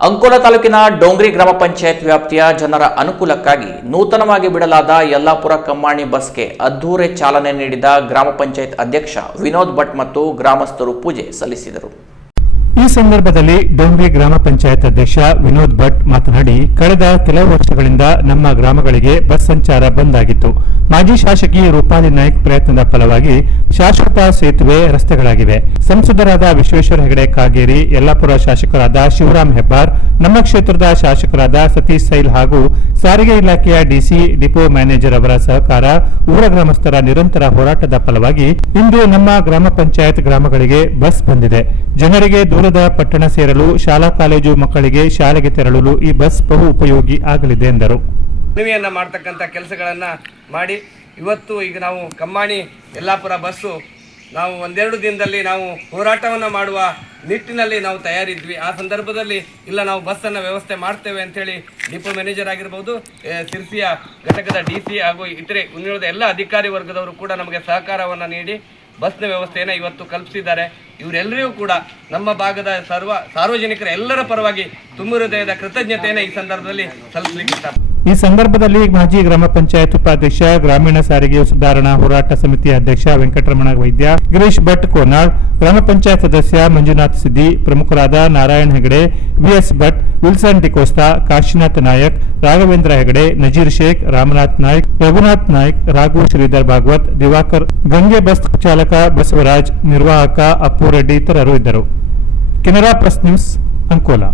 ಅಂಕೋಲಾ ತಾಲೂಕಿನ ಡೋಂಗ್ರಿ ಗ್ರಾಮ ಪಂಚಾಯತ್ ವ್ಯಾಪ್ತಿಯ ಜನರ ಅನುಕೂಲಕ್ಕಾಗಿ ನೂತನವಾಗಿ ಬಿಡಲಾದ ಯಲ್ಲಾಪುರ ಕಮ್ಮಾಣಿ ಬಸ್ಗೆ ಅದ್ಧೂರಿ ಚಾಲನೆ ನೀಡಿದ ಗ್ರಾಮ ಪಂಚಾಯತ್ ಅಧ್ಯಕ್ಷ ವಿನೋದ್ ಭಟ್ ಮತ್ತು ಗ್ರಾಮಸ್ಥರು ಪೂಜೆ ಸಲ್ಲಿಸಿದರು. ಈ ಸಂದರ್ಭದಲ್ಲಿ ಡೋಂಗ್ರಿ ಗ್ರಾಮ ಪಂಚಾಯತ್ ಅಧ್ಯಕ್ಷ ವಿನೋದ್ ಭಟ್ ಮಾತನಾಡಿ, ಕಳೆದ ಕೆಲವು ವರ್ಷಗಳಿಂದ ನಮ್ಮ ಗ್ರಾಮಗಳಿಗೆ ಬಸ್ ಸಂಚಾರ ಬಂದ್ ಆಗಿತ್ತು. ಮಾಜಿ ಶಾಸಕಿ ರೂಪಾಲಿ ನಾಯ್ಕ್ ಪ್ರಯತ್ನದ ಫಲವಾಗಿ ಶಾಶ್ವತ ಸೇತುವೆ ರಸ್ತೆಗಳಾಗಿವೆ. ಸಂಸದರಾದ ವಿಶ್ವೇಶ್ವರ ಹೆಗಡೆ ಕಾಗೇರಿ, ಯಲ್ಲಾಪುರ ಶಾಸಕರಾದ ಶಿವರಾಮ್ ಹೆಬ್ಬಾರ್, ನಮ್ಮ ಕ್ಷೇತ್ರದ ಶಾಸಕರಾದ ಸತೀಶ್ ಸೈಲ್ ಹಾಗೂ ಸಾರಿಗೆ ಇಲಾಖೆಯ ಡಿಸಿ, ಡಿಪೋ ಮ್ಯಾನೇಜರ್ ಅವರ ಸಹಕಾರ, ಊರ ಗ್ರಾಮಸ್ಥರ ನಿರಂತರ ಹೋರಾಟದ ಫಲವಾಗಿ ಇಂದು ನಮ್ಮ ಗ್ರಾಮ ಪಂಚಾಯತ್ ಗ್ರಾಮಗಳಿಗೆ ಬಸ್ ಬಂದಿದೆ. ಜನರಿಗೆ ದೂರದ ಪಟ್ಟಣ ಸೇರಲು, ಶಾಲಾ ಕಾಲೇಜು ಮಕ್ಕಳಿಗೆ ಶಾಲೆಗೆ ತೆರಳಲು ಈ ಬಸ್ ಬಹು ಉಪಯೋಗಿ ಆಗಲಿದೆ ಎಂದರು. ಮನವಿಯನ್ನು ಮಾಡ್ತಕ್ಕಂಥ ಕೆಲಸಗಳನ್ನು ಮಾಡಿ ಇವತ್ತು ಈಗ ನಾವು ಕಮ್ಮಾಣಿ ಯಲ್ಲಾಪುರ ಬಸ್ಸು ನಾವು ಒಂದೆರಡು ದಿನದಲ್ಲಿ ನಾವು ಹೋರಾಟವನ್ನು ಮಾಡುವ ನಿಟ್ಟಿನಲ್ಲಿ ನಾವು ತಯಾರಿದ್ವಿ. ಆ ಸಂದರ್ಭದಲ್ಲಿ ಇಲ್ಲ ನಾವು ಬಸ್ಸನ್ನು ವ್ಯವಸ್ಥೆ ಮಾಡ್ತೇವೆ ಅಂತೇಳಿ ಡಿಪೋ ಮ್ಯಾನೇಜರ್ ಆಗಿರ್ಬೋದು, ಸಿರ್ಸಿಯ ಘಟಕದ ಡಿಸಿ ಹಾಗೂ ಇತರೆ ಉಳಿದ ಎಲ್ಲ ಅಧಿಕಾರಿ ವರ್ಗದವರು ಕೂಡ ನಮಗೆ ಸಹಕಾರವನ್ನು ನೀಡಿ ಬಸ್ನ ವ್ಯವಸ್ಥೆಯನ್ನು ಇವತ್ತು ಕಲ್ಪಿಸಿದ್ದಾರೆ. ಇವರೆಲ್ಲರಿಗೂ ಕೂಡ ನಮ್ಮ ಭಾಗದ ಸಾರ್ವಜನಿಕರ ಎಲ್ಲರ ಪರವಾಗಿ ತುಂಬ ಹೃದಯದ ಕೃತಜ್ಞತೆಯನ್ನು ಈ ಸಂದರ್ಭದಲ್ಲಿ ಸಲ್ಲಿಸಲಿಕ್ಕೆ ಇಷ್ಟಪಡ್ತೀನಿ. ಈ ಸಂದರ್ಭದಲ್ಲಿ ಮಾಜಿ ಗ್ರಾಮ ಪಂಚಾಯತ್ ಉಪಾಧ್ಯಕ್ಷ, ಗ್ರಾಮೀಣ ಸಾರಿಗೆ ಸುಧಾರಣಾ ಹೋರಾಟ ಸಮಿತಿ ಅಧ್ಯಕ್ಷ ವೆಂಕಟರಮಣ ವೈದ್ಯ, ಗಿರೀಶ್ ಭಟ್ ಕೋನಾಳ್, ಗ್ರಾಮ ಪಂಚಾಯತ್ ಸದಸ್ಯ ಮಂಜುನಾಥ್ ಸಿದ್ದಿ, ಪ್ರಮುಖರಾದ ನಾರಾಯಣ್ ಹೆಗಡೆ, ವಿಎಸ್ ಭಟ್, ವಿಲ್ಸನ್ ಡಿಕೋಸ್ತಾ, ಕಾಶಿನಾಥ್ ನಾಯಕ್, ರಾಘವೇಂದ್ರ ಹೆಗಡೆ, ನಜೀರ್ ಶೇಖ್, ರಾಮನಾಥ್ ನಾಯ್ಕ್, ರಘುನಾಥ್ ನಾಯ್ಕ್, ರಾಘು ಶ್ರೀಧರ್ ಭಾಗವತ್, ದಿವಾಕರ್, ಗಂಗೆ ಬಸ್ ಚಾಲಕ ಬಸವರಾಜ್, ನಿರ್ವಾಹಕ ಅಪ್ಪು ರೆಡ್ಡಿ ಇತರರು ಇದ್ದರು. Canara press news, Ankola.